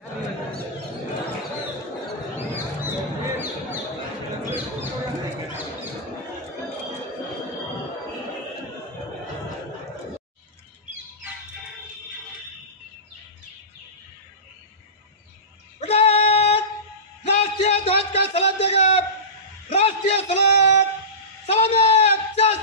राष्ट्रीय ध्वज का सलाम देगा। राष्ट्रीय सलाम सलाम जस।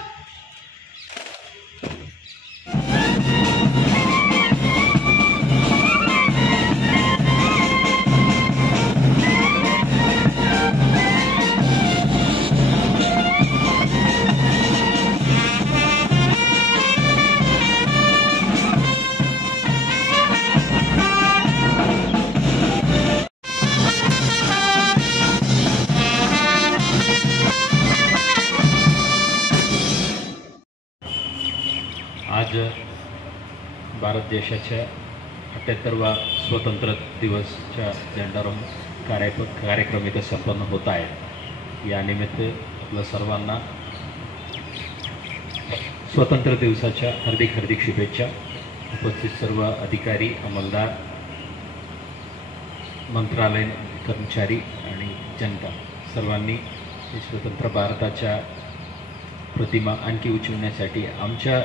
आज भारत देशाच्या 78वा स्वतंत्र दिवसच्या झेंडारोहण कार्यक्रम इथे संपन्न होत आहे। या निमित्त आपल्या सर्वांना स्वतंत्र दिवसाच्या हार्दिक शुभेच्छा। उपस्थित सर्व अधिकारी, अंमलदार, मंत्रालय कर्मचारी आणि जनता सर्वांनी स्वतंत्र भारताच्या प्रतिमा आणखी उंचावण्यासाठी आमच्या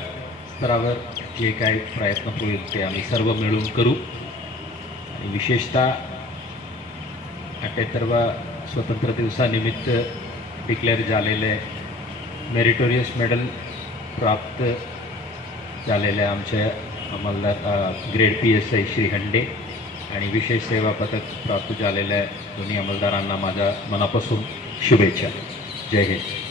स्तरावर जे काही प्रयत्न होईल ते आम्ही सर्व मिळून करू। आणि विशेषतः 78वा स्वतंत्र दिवसानिमित्त डिक्लेअर झालेले मेरिटोरियस मेडल प्राप्त झालेल्या आमच्या अंमलदार ग्रेड PSI श्री हंडे आणि विशेष सेवा पदक प्राप्त झालेल्या दोन्ही अंमलदारांना माझ्या मनापासून शुभेच्छा। जय हिंद।